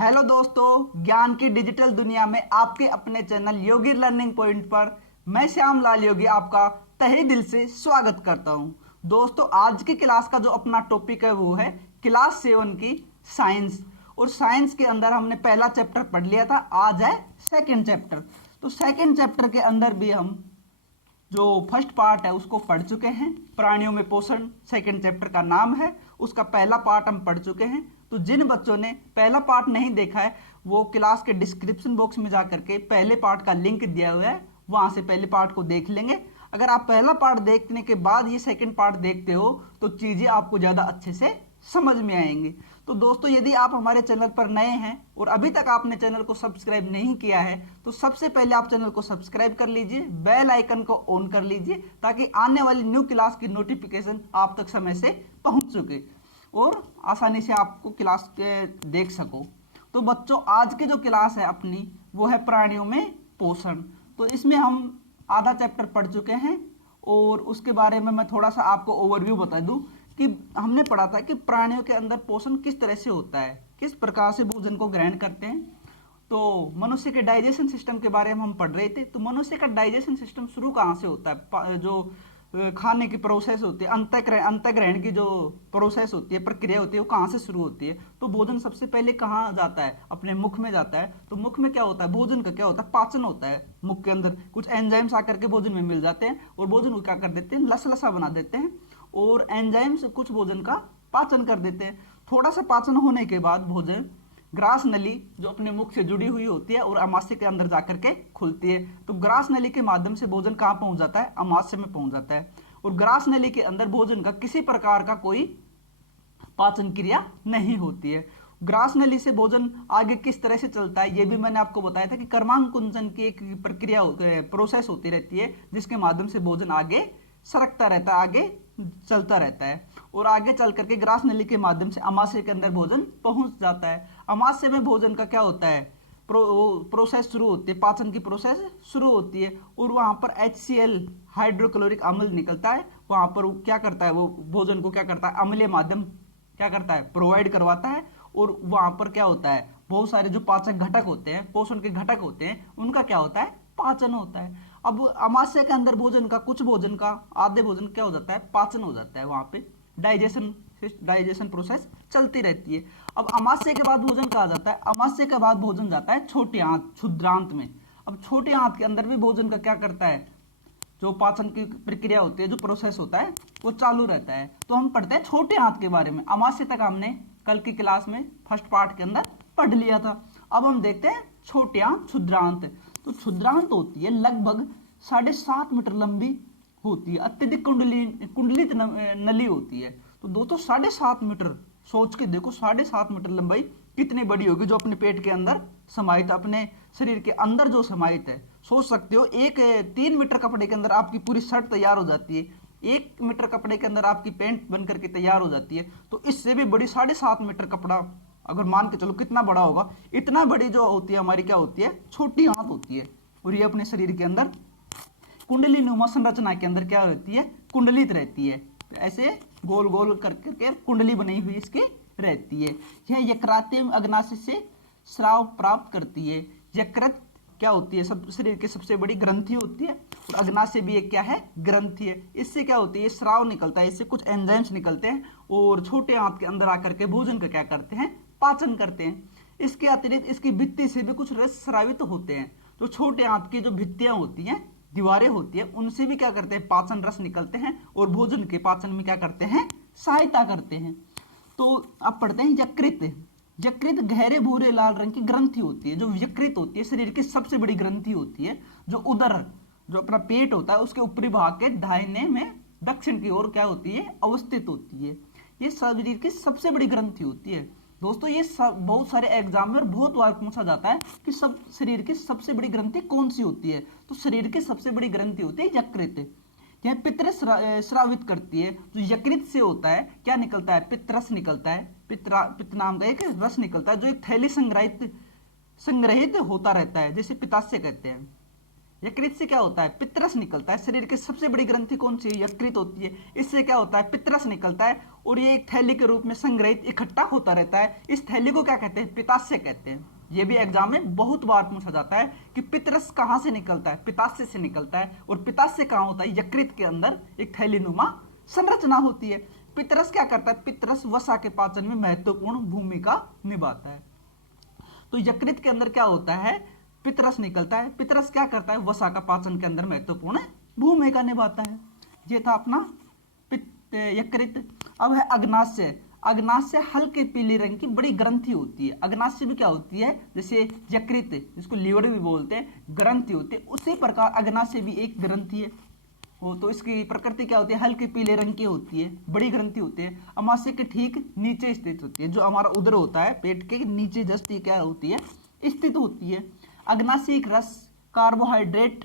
Hello दोस्तों, ज्ञान की डिजिटल दुनिया में आपके अपने चैनल योगी लर्निंग पॉइंट पर मैं श्याम लाल योगी आपका तहे दिल से स्वागत करता हूं। दोस्तों, आज की क्लास का जो अपना टॉपिक है वो है क्लास 7 की साइंस। और साइंस के अंदर हमने पहला चैप्टर पढ़ लिया था, आज है सेकंड चैप्टर। तो सेकंड चैप्टर के अंदर भी हम जो फर्स्ट पार्ट है उसको पढ़ चुके हैं। प्राणियों में पोषण सेकंड चैप्टर का नाम है, उसका पहला पार्ट हम पढ़ चुके हैं। तो जिन बच्चों ने पहला पार्ट नहीं देखा है वो क्लास के डिस्क्रिप्शन बॉक्स में जाकर के पहले पार्ट का लिंक दिया हुआ है, वहां से पहले पार्ट को देख लेंगे। अगर आप पहला पार्ट देखने के बाद ये सेकंड पार्ट देखते हो तो चीजें आपको ज्यादा अच्छे से समझ में आएंगी। तो दोस्तों, यदि आप हमारे चैनल पर नए हैं और अभी तक आपने चैनल को सब्सक्राइब नहीं किया है तो सबसे पहले आप चैनल को सब्सक्राइब कर लीजिए, बेल आइकन को ऑन कर लीजिए ताकि आने वाली न्यू क्लास की नोटिफिकेशन आप तक समय से पहुंच सके और आसानी से आपको क्लास के देख सको। तो बच्चों, आज की जो क्लास है अपनी वो है प्राणियों में पोषण। तो इसमें हम आधा चैप्टर पढ़ चुके हैं और उसके बारे में मैं थोड़ा सा आपको ओवरव्यू बता दूं कि हमने पढ़ा था कि प्राणियों के अंदर पोषण किस तरह से होता है, किस प्रकार से भोजन को ग्रहण करते हैं। तो मनुष्य के डाइजेशन सिस्टम के बारे में हम पढ़ रहे थे। तो मनुष्य का डाइजेशन सिस्टम शुरू कहाँ से होता है, जो खाने की प्रोसेस होती है, अंतःग्रहण की जो प्रोसेस होती है, प्रक्रिया होती है, वो कहाँ से शुरू होती है। तो भोजन सबसे पहले कहाँ जाता है, अपने मुख में जाता है। तो मुख में क्या होता है, भोजन का क्या होता है, पाचन होता है। मुख के अंदर कुछ एंजाइम्स आकर के भोजन में मिल जाते हैं और भोजन को क्या कर देते हैं, लसलसा बना देते हैं और एंजाइम्स कुछ भोजन का पाचन कर देते हैं। थोड़ा सा पाचन होने के बाद भोजन ग्रास नली जो अपने मुख से जुड़ी हुई होती है और अमाशय के अंदर जाकर के खुलती है। तो ग्रास नली के माध्यम से भोजन कहाँ पहुंच जाता है, अमाशय में पहुंच जाता है। और ग्रास नली के अंदर भोजन का किसी प्रकार का कोई पाचन क्रिया नहीं होती है। ग्रास नली से भोजन आगे किस तरह से चलता है ये भी मैंने आपको बताया था कि कर्मांकुंचन की एक प्रक्रिया प्रोसेस होती रहती है जिसके माध्यम से भोजन आगे सरकता रहता है, आगे चलता रहता है और आगे चल करके ग्रास नली के माध्यम से अमाशय के अंदर भोजन पहुंच जाता है। अमाशय में भोजन का क्या होता है, प्रोसेस शुरू होती है, पाचन की प्रोसेस शुरू होती है और वहां पर HCl हाइड्रोक्लोरिक अम्ल निकलता है। वहां पर वो क्या करता है, वो भोजन को क्या करता है, अम्लीय माध्यम क्या करता है, प्रोवाइड करवाता है। और वहां पर क्या होता है, बहुत सारे जो पाचक घटक होते हैं, पोषण के घटक होते हैं, उनका क्या होता है, पाचन होता है। अब अमाशय के अंदर भोजन का, कुछ भोजन का, आधे भोजन क्या हो जाता है, पाचन हो जाता है। वहां पे डाइजेशन प्रोसेस चलती रहती है। अब अमाशय के बाद भोजन कहा जाता है, अमाशय के बाद भोजन जाता है छोटे आंत, क्षुद्रांत में। अब छोटे आंत के अंदर भी भोजन का क्या करता है, जो पाचन की प्रक्रिया होती है, जो प्रोसेस होता है वो चालू रहता है। तो हम पढ़ते हैं छोटे आंत के बारे में। अमाशय तक हमने कल की क्लास में फर्स्ट पार्ट के अंदर पढ़ लिया था। अब हम देखते हैं छोटे आंत, क्षुद्रांत। तो क्षुद्रांत होती है लगभग 7.5 मीटर लंबी होती है, अत्यधिक कुंडलित नली होती है। तो दोस्तों 7.5 मीटर, सोच के देखो 7.5 मीटर लंबाई कितनी बड़ी होगी, जो अपने पेट के अंदर समाहित, अपने शरीर के अंदर जो समाहित है। सोच सकते हो, एक 3 मीटर कपड़े के अंदर आपकी पूरी शर्ट तैयार हो जाती है, 1 मीटर कपड़े के अंदर आपकी पैंट बन करके तैयार हो जाती है। तो इससे भी बड़ी 7.5 मीटर कपड़ा अगर मान के चलो कितना बड़ा होगा, इतना बड़ी जो होती है हमारी क्या होती है, छोटी आंत होती है। और ये अपने शरीर के अंदर कुंडली नुमा संरचना के अंदर क्या रहती है, कुंडलित रहती है। तो ऐसे गोल गोल करके कुंडली बनी हुई इसकी रहती है। यह यकृतीय अग्नाशय से स्राव प्राप्त करती है। यकृत क्या होती है, सब शरीर की सबसे बड़ी ग्रंथि होती है और अग्नाशय भी एक क्या है, ग्रंथि है। इससे क्या होती है, स्राव निकलता है, इससे कुछ एंजाइम्स निकलते हैं और छोटे आंत के अंदर आकर के भोजन का क्या करते हैं, पाचन करते हैं। इसके अतिरिक्त इसकी भित्ति से भी कुछ रस स्रावित होते हैं। तो छोटे आंत की जो भित्तियां होती हैं, दीवारें होती है, उनसे भी क्या करते हैं, पाचन रस निकलते हैं और भोजन के पाचन में क्या करते हैं, सहायता करते हैं। तो अब पढ़ते हैं यकृत। यकृत गहरे भूरे लाल रंग की ग्रंथि होती है। जो यकृत होती है शरीर की सबसे बड़ी ग्रंथि होती है, जो उदर, जो अपना पेट होता है उसके ऊपरी भाग के दाहिने में दक्षिण की ओर क्या होती है, अवस्थित होती है। ये शरीर की सबसे बड़ी ग्रंथि होती है। दोस्तों ये बहुत सारे एग्जाम में बहुत बार पूछा जाता है कि सब शरीर की सबसे बड़ी ग्रंथि कौन सी होती है। तो शरीर की सबसे बड़ी ग्रंथि होती है यकृत। यह पित्र स्रावित करती है। जो यकृत से होता है क्या निकलता है, पित्तरस निकलता है। पित्त नाम का एक रस निकलता है जो एक थैली संग्रहित होता रहता है, जैसे पित्ताशय कहते हैं। यकृत से क्या होता है, पित्तरस निकलता है। शरीर की सबसे बड़ी ग्रंथि कौन सी है, यकृत होती है। इससे क्या होता है, पित्तरस निकलता है और ये एक थैली के रूप में संग्रहित इकट्ठा होता रहता है। इस थैली को क्या कहते हैं, पित्ताशय कहते हैं। ये भी एग्जाम में बहुत बार पूछा जाता है कि पित्तरस कहाँ से निकलता है, पित्ताशय से निकलता है। और पित्ताशय कहाँ होता है, यकृत के अंदर एक थैलीनुमा संरचना होती है। पित्तरस क्या करता है, पित्तरस वसा के पाचन में महत्वपूर्ण भूमिका निभाता है। तो यकृत के अंदर क्या होता है, पित्तरस निकलता है। पित्तरस क्या करता है, वसा का पाचन के अंदर महत्वपूर्ण भूमिका निभाता है। ये था अपना यकृत। अब है अग्नाशय। अग्नाशय हल्के पीले रंग की बड़ी ग्रंथि होती है। अग्नाशय भी क्या होती है, जैसे यकृत जिसको लीवर भी बोलते हैं, ग्रंथि होती है, उसी प्रकार अग्नाशय भी एक ग्रंथि है। वो तो इसकी प्रकृति क्या होती है, हल्के पीले रंग की होती है, बड़ी ग्रंथि होती है। अमाशय के ठीक नीचे स्थित होती है। जो हमारा उदर होता है, पेट के नीचे जस्ट क्या होती है, स्थित होती है। अग्नाशयिक रस कार्बोहाइड्रेट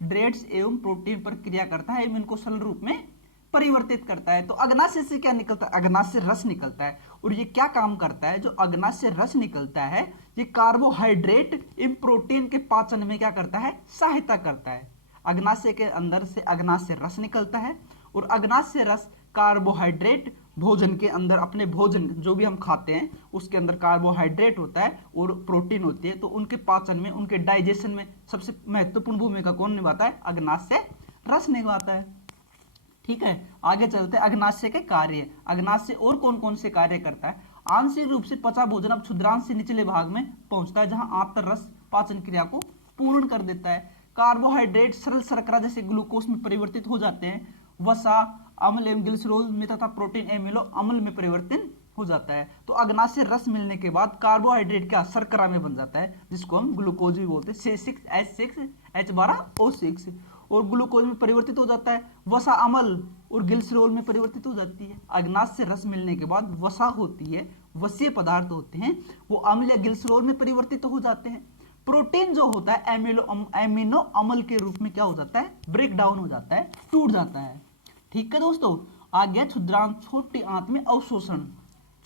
ड्रेट्स एवं प्रोटीन पर क्रिया करता है एवं इनको सरल रूप में परिवर्तित करता है। तो अग्नाशय से क्या निकलता है, अग्नाशय रस निकलता है। और ये क्या काम करता है, जो अग्नाशय रस निकलता है ये कार्बोहाइड्रेट एवं प्रोटीन के पाचन में क्या करता है, सहायता करता है। अग्नाशय के अंदर से अग्नाशय रस निकलता है और अग्नाशय रस कार्बोहाइड्रेट भोजन के अंदर, अपने भोजन जो भी हम खाते हैं उसके अंदर कार्बोहाइड्रेट होता है और प्रोटीन होती है, तो उनके पाचन में, उनके डाइजेशन में सबसे महत्वपूर्ण भूमिका कौन निभाता है, अग्नाशय रस निभाता है। ठीक है, आगे चलते हैं अग्नाशय के कार्य। अग्नाशय और कौन कौन से कार्य करता है। आंशिक रूप से पचा भोजन अब क्षुद्रांश से निचले भाग में पहुंचता है, जहां आंतर रस पाचन क्रिया को पूर्ण कर देता है। कार्बोहाइड्रेट सरल शर्करा जैसे ग्लूकोज में परिवर्तित हो जाते हैं। वसा अम्ल एवं ग्लिसरॉल में तथा प्रोटीन एमिनो अम्ल में परिवर्तन हो जाता है। तो अग्नाशय रस मिलने के बाद कार्बोहाइड्रेट क्या शर्करा में बन जाता है, जिसको हम ग्लूकोज भी बोलते हैं, C6H6H12O6, और ग्लूकोज में परिवर्तित हो जाता है। वसा अम्ल और ग्लिसरॉल में परिवर्तित हो जाती है। अग्नाशय रस मिलने के बाद वसा होती है, वसीय पदार्थ होते हैं, वो अम्ल या ग्लिसरॉल में परिवर्तित हो जाते हैं। प्रोटीन जो होता है एमिनो अम्ल के रूप में क्या हो जाता है, ब्रेक डाउन हो जाता है, टूट जाता है। ठीक है दोस्तों, आ गया क्षुद्रांत, छोटी आंत में अवशोषण।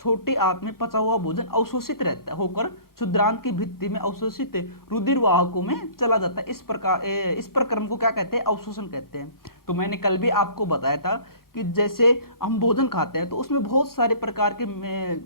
छोटी आंत में पचा हुआ भोजन अवशोषित रहता है होकर क्षुद्रांत की भित्ति में अवशोषित रुधिर वाहकों में चला जाता है। इस प्रक्रम को क्या कहते हैं, अवशोषण कहते हैं। तो मैंने कल भी आपको बताया था कि जैसे हम भोजन खाते हैं तो उसमें बहुत सारे प्रकार के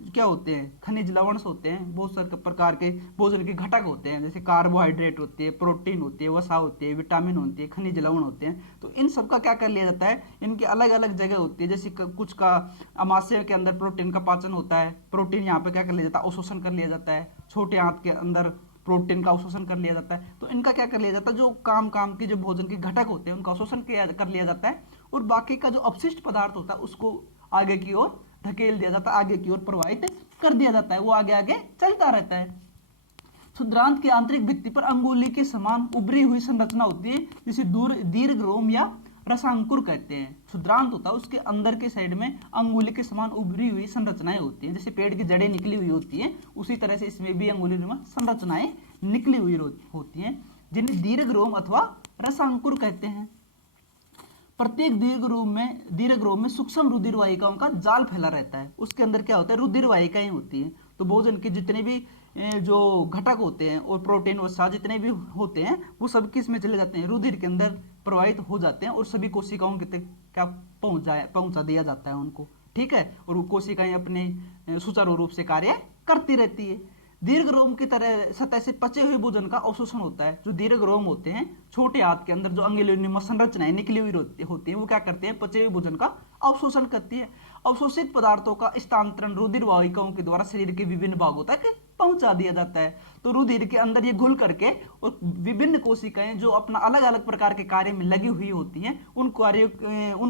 क्या होते हैं, खनिज लवण होते हैं, बहुत सारे प्रकार के भोजन के घटक होते हैं, जैसे कार्बोहाइड्रेट होती है, प्रोटीन होती है, वसा होती है, विटामिन होती है, खनिज लवण होते हैं। तो इन सब का क्या कर लिया जाता है, इनकी अलग अलग जगह होती है। जैसे कुछ का अमाशय के अंदर प्रोटीन का पाचन होता है, प्रोटीन यहाँ पे क्या कर लिया जाता है, अवशोषण कर लिया जाता है। छोटे आंत के अंदर प्रोटीन का अवशोषण कर लिया जाता है। तो इनका क्या कर लिया जाता है, जो काम की जो भोजन के घटक होते हैं उनका अवशोषण कर लिया जाता है, और बाकी का जो अपशिष्ट पदार्थ होता है उसको आगे की ओर धकेल दिया जाता है, आगे की ओर प्रवाहित कर दिया जाता है, वो आगे आगे चलता रहता है। क्षुद्रांत की आंतरिक भित्ति पर अंगुली के समान उभरी हुई संरचना होती है, जिसे दीर्घ रोम या रसांकुर कहते हैं। क्षुद्रांत होता है उसके अंदर के साइड में अंगुली के समान उभरी हुई संरचनाएं होती हैं, जैसे पेड़ की जड़ें निकली हुई होती हैं, उसी तरह से इसमें भी अंगुली में संरचनाएं निकली हुई होती हैं, जिन्हें दीर्घ रोम अथवा रसांकुर कहते हैं। प्रत्येक दीर्घ रोम में सूक्ष्म रुधिर वाहिकाओं का जाल फैला रहता है। उसके अंदर क्या होता है, रुधिर वाहिकाएं होती हैं। तो भोजन के जितने भी जो घटक होते हैं और प्रोटीन वसा जितने भी होते हैं वो सब किस में चले जाते हैं, रुधिर के अंदर प्रवाहित हो जाते हैं और सभी कोशिकाओं के तक क्या पहुंचा दिया जाता है उनको। ठीक है, और वो कोशिकाएं अपने सुचारू रूप से कार्य करती रहती है। दीर्घ रोम की तरह सतह से पचे हुए भोजन का अवशोषण होता है। जो दीर्घ रोम होते हैं, छोटे आंत के अंदर जो अंगुलियों संरचनाएं निकली हुई होती हैं, वो क्या करते हैं, पचे हुए भोजन का अवशोषण करती है। अवशोषित पदार्थों का स्थानांतरण रुधिर वाहिकाओं के द्वारा शरीर के विभिन्न भागों तक पहुंचा दिया जाता है। तो रुधिर के अंदर ये घुल करके और विभिन्न कोशिकाएं जो अपना अलग अलग प्रकार के कार्य में लगी हुई होती हैं, उन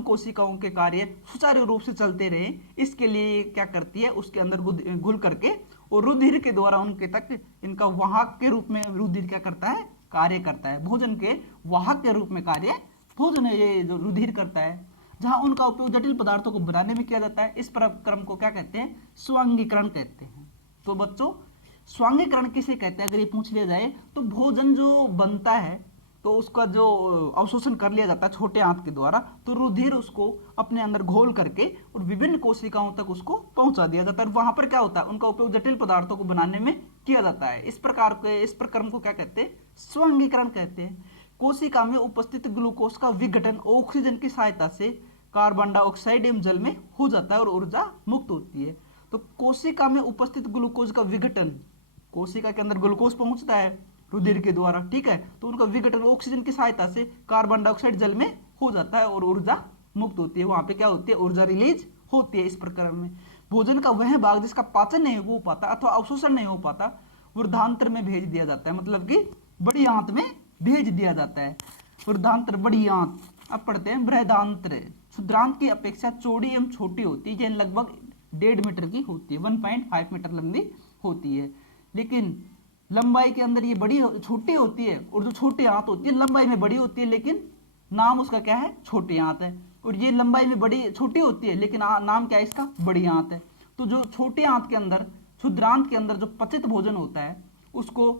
कोशिकाओं के कार्य सुचारू रूप से चलते रहे, इसके लिए क्या करती है, उसके अंदर घुल करके और रुधिर के द्वारा उनके तक, इनका वाहक के रूप में रुधिर क्या करता है, कार्य करता है। भोजन के वाहक के रूप में कार्य भोजन ये जो रुधिर करता है, जहां उनका उपयोग जटिल पदार्थों को बनाने में किया जाता है। इस प्रक्रम को क्या कहते हैं, स्वांगीकरण कहते हैं। तो बच्चों, स्वांगीकरण किसे कहते हैं, अगर ये पूछ लिया जाए तो भोजन जो बनता है तो उसका जो अवशोषण कर लिया जाता है छोटे आंत के द्वारा, तो रुधिर उसको अपने अंदर घोल करके और विभिन्न कोशिकाओं तक उसको पहुंचा दिया जाता है। वहां पर क्या होता है, उनका उपयोग जटिल पदार्थों को बनाने में किया जाता है। इस प्रक्रम को क्या कहते हैं, स्वांगीकरण कहते हैं। कोशिका में उपस्थित ग्लूकोज का विघटन ऑक्सीजन की सहायता से कार्बन डाइऑक्साइड एवं जल में हो जाता है और ऊर्जा मुक्त होती है। तो कोशिका में उपस्थित ग्लूकोज का विघटन, कोशिका के अंदर ग्लूकोज पहुंचता है रुधिर के द्वारा, ठीक है, तो उनका विघटन ऑक्सीजन की सहायता से कार्बन डाइऑक्साइड जल में हो जाता है और ऊर्जा मुक्त होती है। वहां पे क्या होती है, ऊर्जा रिलीज होती है। इस प्रकार में भोजन का वह भाग जिसका पाचन नहीं हो पाता अथवा अवशोषण नहीं हो पाता वृद्धांत्र में भेज दिया जाता है, मतलब कि बड़ी आंत में भेज दिया जाता है। वृद्धांत्र, बड़ी आंत। अब पढ़ते हैं बृहदांत्र। क्षुद्रांत की अपेक्षा चौड़ी एवं छोटी होती है, यह लगभग 1.5 मीटर की होती है, 1.5 मीटर लंबी होती है। लेकिन लंबाई के अंदर ये बड़ी छोटी होती है, और जो छोटी आंत होती है लंबाई में बड़ी होती है, लेकिन नाम उसका क्या है, छोटी आंत है। और ये लंबाई में बड़ी छोटी होती है, लेकिन नाम क्या है इसका, बड़ी आंत है। तो जो छोटी आंत के अंदर, क्षुद्रांत के अंदर जो पचित भोजन होता है, उसको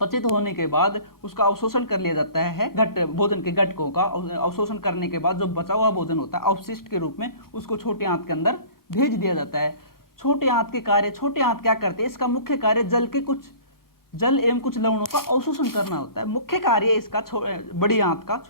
पचित होने के बाद उसका अवशोषण कर लिया जाता है, घट भोजन के घटकों का अवशोषण करने के बाद जो बचा हुआ भोजन होता है अवशिष्ट के रूप में उसको छोटी आंत के अंदर भेज दिया जाता है। छोटी आंत के कार्य, छोटी आंत क्या करती है, इसका मुख्य कार्य जल एवं कुछ लवणों का अवशोषण करना होता है। मुख्य कार्य इसका बड़ी आंत का,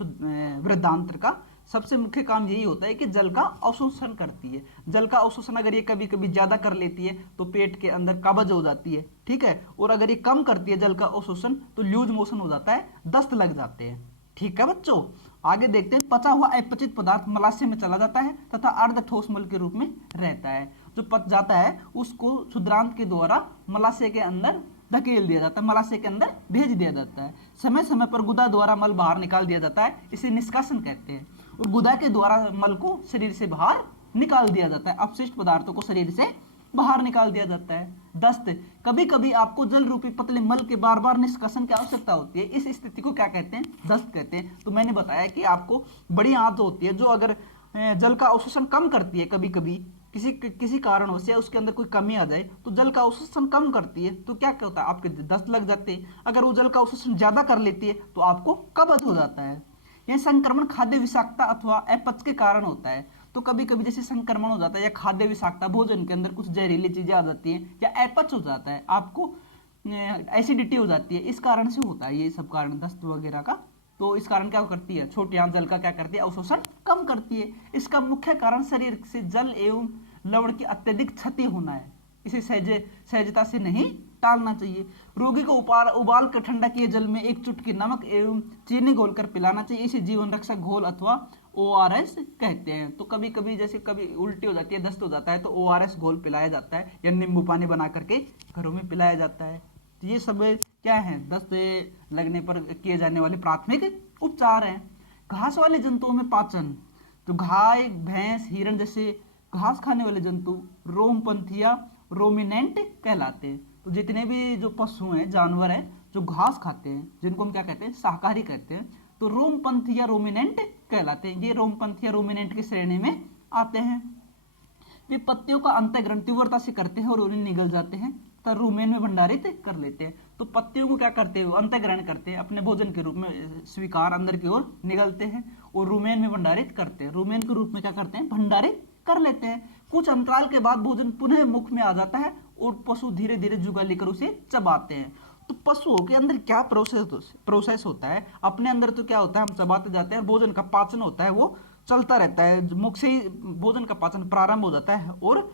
वृद्धांत्र का सबसे मुख्य काम यही होता है कि जल का अवशोषण करती है। जल का अवशोषण अगर ये कभी कभी ज्यादा कर लेती है तो पेट के अंदर कब्ज हो जाती है, ठीक है, और अगर ये कम करती है जल का अवशोषण तो लूज मोशन हो जाता है, दस्त लग जाते हैं। ठीक है बच्चों, आगे देखते हैं। पचा हुआ अपचित पदार्थ मलाशय में चला जाता है तथा अर्ध ठोस मल के रूप में रहता है। जो पच जाता है उसको क्षुद्रांत के द्वारा मलाशय के अंदर धकेल दिया जाता है, मलाशय के अंदर भेज दिया जाता है। समय समय पर गुदा द्वारा मल बाहर निकाल दिया जाता है, इसे निष्कासन कहते हैं। और गुदा के द्वारा मल को शरीर से बाहर निकाल दिया जाता है, अपशिष्ट पदार्थों को शरीर से बाहर निकाल दिया जाता है। दस्त, कभी कभी आपको जल रूपी पतले मल के बार बार निष्कासन की आवश्यकता होती है, इस स्थिति को क्या कहते हैं, दस्त कहते हैं। तो मैंने बताया कि आपको बड़ी आंत होती है जो अगर जल का अवशोषण कम करती है, कभी कभी किसी कारणों से उसके अंदर कोई कमी आ जाए तो जल का अवशोषण कम करती है, तो क्या होता है, आपके दस्त लग जाते हैं। अगर वो जल का अवशोषण ज्यादा कर लेती है तो आपको कब्ज हो जाता है। यह संक्रमण खाद्य विषाक्तता अथवा अपच के कारण होता है। तो कभी कभी जैसे संक्रमण हो जाता है या खाद्य विषाक्तता, भोजन के अंदर कुछ जहरीली चीजें आ जाती है या अपच हो जाता है, आपको एसिडिटी हो जाती है, इस कारण से होता है ये सब कारण दस्त वगैरह का। तो इस कारण क्या करती है, छोटी आंत जल का क्या करती है, अवशोषण कम करती है। इसका मुख्य कारण शरीर से जल एवं लवण की अत्यधिक क्षति होना है, इसे सहजता से नहीं टालना चाहिए। रोगी को उबाल कर ठंडा किए जल में एक चुटकी नमक एवं चीनी घोलकर पिलाना चाहिए, इसे जीवन रक्षक घोल अथवा ORS कहते हैं। तो कभी कभी जैसे कभी उल्टी हो जाती है, दस्त हो जाता है, तो ORS घोल पिलाया जाता है या नींबू पानी बना करके घरों में पिलाया जाता है। तो ये सब क्या है, दस्त लगने पर किए जाने वाले प्राथमिक उपचार हैं। घास वाले जंतुओं में पाचन, तो गाय, भैंस, हिरण जैसे घास खाने वाले जंतु रोमपंथी या रोमिनेंट कहलाते हैं। तो जितने भी जो पशु हैं, जानवर हैं जो घास खाते हैं, जिनको हम क्या कहते हैं, शाकाहारी कहते हैं, तो रोमपंथी या रोमिनेंट कहलाते हैं। ये रोमपंथी या रोमिनेंट की श्रेणी में आते हैं। वे पत्तियों का अंतःग्रहण तीव्रता से करते हैं और उन्हें निगल जाते हैं तथा रूमेन में भंडारित कर लेते हैं। तो पत्तियों को क्या करते हैं, अंतःग्रहण करते हैं, अपने भोजन के रूप में स्वीकार अंदर की ओर निगलते हैं और रूमेन में भंडारित करते हैं, रूमेन के रूप में क्या करते हैं, भंडारित कर लेते हैं। कुछ अंतराल के बाद भोजन पुनः मुख में आ जाता है और पशु धीरे धीरे जुगाली कर उसे चबाते हैं। तो पशुओं के अंदर क्या प्रोसेस होता है, अपने अंदर तो क्या होता है, हम चबाते जाते हैं, भोजन का पाचन होता है वो चलता रहता है, मुख से ही भोजन का पाचन प्रारंभ हो जाता है और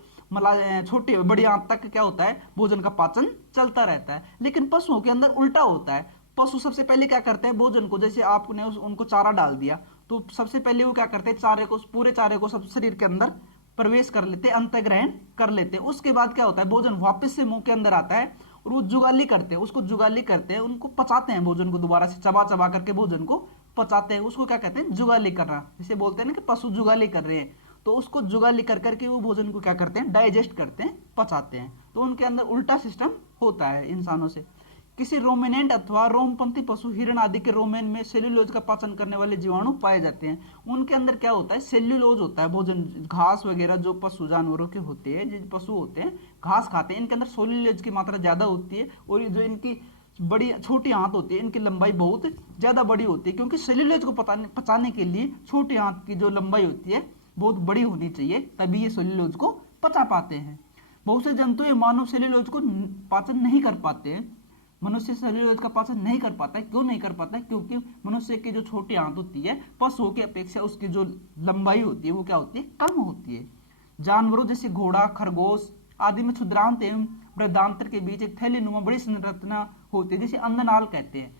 छोटी बड़ी आंत तक क्या होता है, भोजन का पाचन चलता रहता है। लेकिन पशुओं के अंदर उल्टा होता है। पशु सबसे पहले क्या करते हैं, भोजन को, जैसे आपने उनको चारा डाल दिया तो सबसे पहले वो क्या करते हैं, पूरे चारे को सब शरीर के अंदर प्रवेश कर लेते हैं, अंतःग्रहण कर लेते हैं। उसके बाद क्या होता है, भोजन वापस से मुंह के अंदर आता है और वो जुगाली करते हैं, उसको जुगाली करते हैं, उनको पचाते हैं, भोजन को दोबारा से चबा चबा करके भोजन को पचाते हैं। उसको क्या कहते हैं, जुगाली करना, जिसे बोलते हैं ना कि पशु जुगाली कर रहे हैं। तो उसको जुगाली कर करके वो भोजन को क्या करते हैं, डाइजेस्ट करते हैं, पचाते हैं। तो उनके अंदर उल्टा सिस्टम होता है इंसानों से। किसी रोमिनेंट अथवा रोमपंथी पशु, हिरण आदि के रोमेन में सेल्यूलोज का पाचन करने वाले जीवाणु पाए जाते हैं। उनके अंदर क्या होता है, सेल्यूलोज होता है। भोजन घास वगैरह जो पशु जानवरों के होते हैं, जो पशु होते हैं घास खाते हैं, इनके अंदर सेल्यूलोज की मात्रा ज्यादा होती है। और जो इनकी बड़ी छोटी आंत होती है, इनकी लंबाई बहुत ज्यादा बड़ी होती है, क्योंकि सेल्यूलोज को पचाने के लिए छोटी आंत की जो लंबाई होती है बहुत बड़ी होनी चाहिए, तभी ये सेल्यूलोज को पचा पाते हैं। बहुत से जंतु मानव सेल्यूलोज को पाचन नहीं कर पाते हैं। मनुष्य सेल्यूलोज का पाचन नहीं कर पाता है। क्यों नहीं कर पाता है? क्योंकि मनुष्य की जो छोटी आंत होती है पशुओं की अपेक्षा उसकी जो लंबाई होती है वो क्या होती है? कम होती है। जानवरों जैसे घोड़ा, खरगोश आदि में क्षुद्रांत एवं बृहदांत्र के बीच एक थैलीनुमा बड़ी संरचना होती है, जिसे अंधनाल कहते हैं।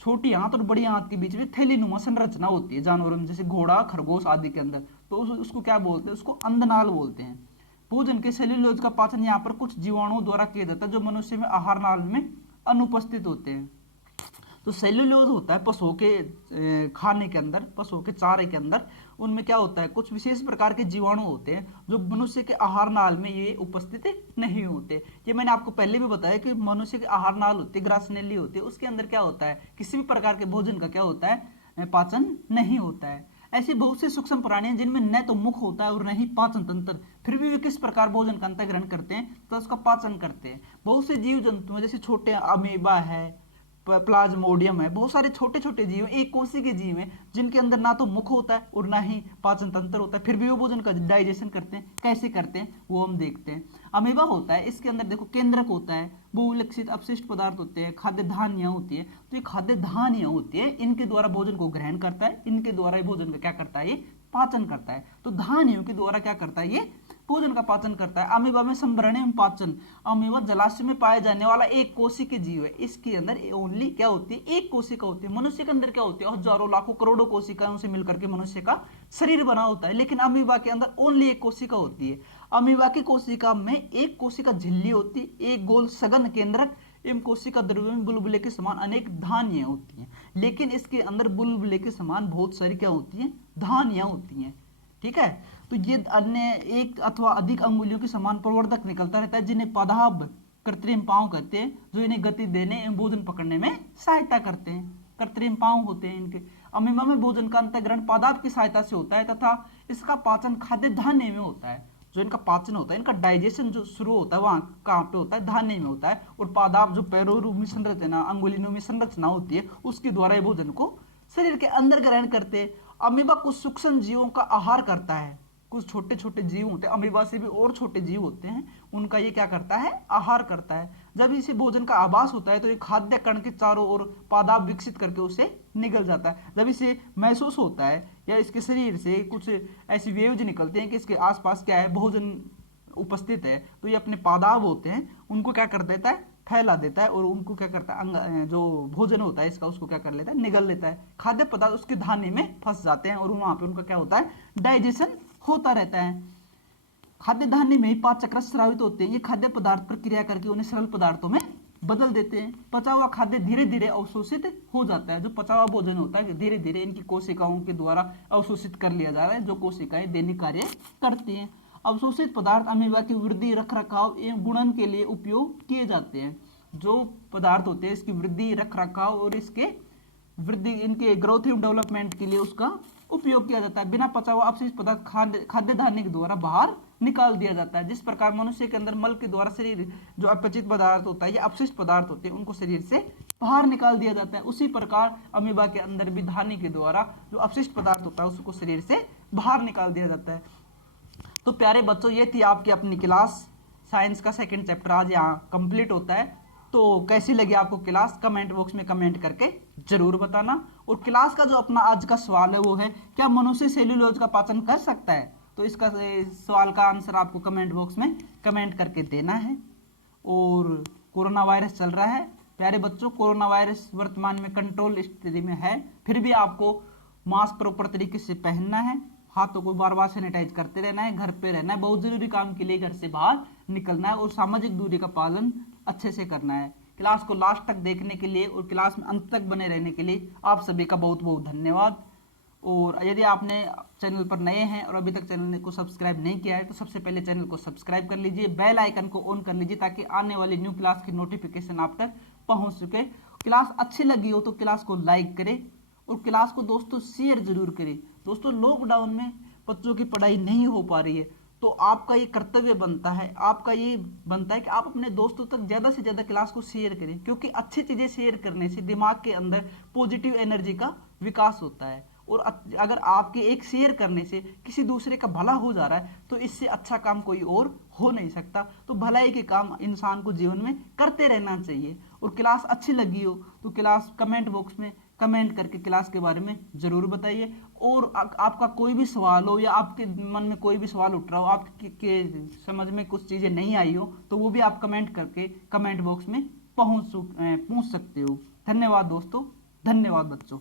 छोटी आंत और बड़ी आंत के बीच में थैलीनुमा संरचना होती है जानवरों में, जैसे घोड़ा, खरगोश आदि के अंदर। तो उसको क्या बोलते हैं? उसको अंधनाल बोलते हैं। भोजन के सेल्यूलोज का पाचन यहाँ पर कुछ जीवाणुओं द्वारा किया जाता है जो मनुष्य में आहार नाल में अनुपस्थित होते हैं। तो सेल्यूलोज होता है पशुओं के खाने के अंदर, पशुओं के चारे के अंदर। उनमें क्या होता है? कुछ विशेष प्रकार के जीवाणु होते हैं जो मनुष्य के आहार नाल में ये उपस्थित नहीं होते। ये मैंने आपको पहले भी बताया कि मनुष्य के आहार नाल होती है, ग्रासनेली होती है, उसके अंदर क्या होता है? किसी भी प्रकार के भोजन का क्या होता है? पाचन नहीं होता है। ऐसे बहुत से सूक्ष्म प्राणी हैं जिनमें न तो मुख होता है और न ही पाचन तंत्र, फिर भी वे किस प्रकार भोजन का अंतःग्रहण करते हैं? तो उसका पाचन करते हैं। बहुत से जीव जंतु जैसे छोटे अमीबा है, प्लाज्मोडियम है, बहुत सारे छोटे छोटे जीव, एक कोशी के जीव हैं जिनके अंदर ना तो मुख होता है और ना ही पाचन तंत्र होता है, फिर भी वो भोजन का डाइजेशन करते हैं। कैसे करते हैं वो हम देखते हैं। अमीबा होता है, इसके अंदर देखो केंद्रक होता है, बहुलक्षित अपशिष्ट पदार्थ होते हैं, खाद्य धान्य होती है। तो ये खाद्य धान्य होती है, इनके द्वारा भोजन को ग्रहण करता है, इनके द्वारा भोजन का क्या करता है? ये पाचन करता है। तो धान्यों के द्वारा क्या करता है? ये भोजन का पाचन करता है। अमीबा में संभरण एवं पाचन। अमीबा जलाशय में पाया जाने वाला एक कोशिका जीव है। इसके अंदर ओनली क्या होती है? एक कोशिका होती है। मनुष्य के अंदर क्या होती है? हजारों लाखों करोड़ों कोशिकाओं से मिलकर के मनुष्य का शरीर बना होता है, लेकिन अमीबा के अंदर ओनली एक कोशिका होती है। अमीबा की कोशिका में एक कोशिका झिल्ली होती है, एक गोल सघन केंद्रक एवं कोशिका द्रव्य में बुलबुले के समान अनेक धान्य होती हैं। लेकिन इसके अंदर बुलबुले के समान बहुत सारी क्या होती हैं? धान्य होती हैं। ठीक है। तो ये अन्य एक अथवा अधिक अंगुलियों के समान प्रवर्धक निकलता रहता है जिन्हें पदाभ कृत्रिम पांव कहते हैं, जो इन्हें गति देने एवं भोजन पकड़ने में सहायता करते हैं। कृत्रिम पांव होते हैं इनके। अमीबा में भोजन का अंतःग्रहण पदार्थ की सहायता से होता है तथा इसका पाचन खाद्य धान्य में होता है। जो इनका पाचन होता है, इनका डाइजेशन जो शुरू होता है वहां कहाँ पे होता है? धान्य में होता है। और पादाप जो पैरोरूमी संरचना, अंगुलिनोमी संरचना होती है, उसके द्वारा भोजन को शरीर के अंदर ग्रहण करते हैं। अमीबा कुछ सूक्ष्म जीवों का आहार करता है। कुछ छोटे छोटे जीव होते हैं, अमीबा से भी और छोटे जीव होते हैं, उनका ये क्या करता है? आहार करता है। जब इसे भोजन का आभास होता है तो ये खाद्य कण के चारों ओर पादाप विकसित करके उसे निगल जाता है। जब इसे महसूस होता है या इसके शरीर से कुछ ऐसी वेव्स निकलते हैं कि इसके आसपास क्या है? भोजन उपस्थित है, तो ये अपने पादाप होते हैं उनको क्या कर देता है? फैला देता है और उनको क्या करता है? जो भोजन होता है इसका, उसको क्या कर लेता है? निगल लेता है। खाद्य पदार्थ उसके धान्य में फंस जाते हैं और वहां पे उनका क्या होता है? डाइजेशन होता रहता है। खाद्य धान्य में ही 5 चक्र स्रावित होते हैं। ये खाद्य पदार्थ पर क्रिया करके उन्हें सरल पदार्थों में बदल देते हैं। पचा हुआ खाद्य धीरे धीरे अवशोषित हो जाता है। जो पचा हुआ भोजन होता है धीरे धीरे इनकी कोशिकाओं के द्वारा अवशोषित कर लिया जा रहा है, जो कोशिकाएं दैनिक कार्य करती हैं। अवशोषित पदार्थ अमीबा की वृद्धि, रख रखाव एवं गुणन के लिए उपयोग किए जाते हैं। जो पदार्थ होते हैं इसकी वृद्धि, रख रखाव और इसके वृद्धि, इनके ग्रोथ एवं डेवलपमेंट के लिए उसका उपयोग किया जाता है। बिना पचा हुआ अपशिष्ट पदार्थ खाद्य धान्य के द्वारा बाहर निकाल दिया जाता है। जिस प्रकार मनुष्य के अंदर मल के द्वारा शरीर जो अपचित पदार्थ होता है या अपशिष्ट पदार्थ होते हैं उनको शरीर से बाहर निकाल दिया जाता है, उसी प्रकार अमीबा के अंदर भी धान्य के द्वारा जो अपशिष्ट पदार्थ होता है उसको शरीर से बाहर निकाल दिया जाता है। तो प्यारे बच्चों, ये थी आपकी अपनी क्लास साइंस का 2nd चैप्टर आज यहाँ कंप्लीट होता है। तो कैसी लगी आपको क्लास? कमेंट बॉक्स में कमेंट करके जरूर बताना। और क्लास का जो अपना आज का सवाल है वो है, क्या मनुष्य सेल्यूलोज का पाचन कर सकता है? तो इसका सवाल का आंसर आपको कमेंट बॉक्स में कमेंट करके देना है। और कोरोना वायरस चल रहा है प्यारे बच्चों, कोरोना वायरस वर्तमान में कंट्रोल स्थिति में है, फिर भी आपको मास्क प्रॉपर तरीके से पहनना है, हाथों को बार बार सैनिटाइज करते रहना है, घर पे रहना है, बहुत जरूरी काम के लिए घर से बाहर निकलना है और सामाजिक दूरी का पालन अच्छे से करना है। क्लास को लास्ट तक देखने के लिए और क्लास में अंत तक बने रहने के लिए आप सभी का बहुत बहुत धन्यवाद। और यदि आपने चैनल पर नए हैं और अभी तक चैनल को सब्सक्राइब नहीं किया है तो सबसे पहले चैनल को सब्सक्राइब कर लीजिए, बेल आइकन को ऑन कर लीजिए ताकि आने वाली न्यू क्लास की नोटिफिकेशन आप तक पहुंच सके। क्लास अच्छी लगी हो तो क्लास को लाइक करें और क्लास को दोस्तों शेयर जरूर करें। दोस्तों, लॉकडाउन में बच्चों की पढ़ाई नहीं हो पा रही है तो आपका ये कर्तव्य बनता है, आपका ये बनता है कि आप अपने दोस्तों तक ज़्यादा से ज़्यादा क्लास को शेयर करें, क्योंकि अच्छी चीज़ें शेयर करने से दिमाग के अंदर पॉजिटिव एनर्जी का विकास होता है। और अगर आपके एक शेयर करने से किसी दूसरे का भला हो जा रहा है तो इससे अच्छा काम कोई और हो नहीं सकता। तो भलाई के काम इंसान को जीवन में करते रहना चाहिए। और क्लास अच्छी लगी हो तो क्लास कमेंट बॉक्स में कमेंट करके क्लास के बारे में ज़रूर बताइए। और आपका कोई भी सवाल हो या आपके मन में कोई भी सवाल उठ रहा हो, आपके समझ में कुछ चीज़ें नहीं आई हो, तो वो भी आप कमेंट करके कमेंट बॉक्स में पूछ सकते हो। धन्यवाद दोस्तों, धन्यवाद बच्चों।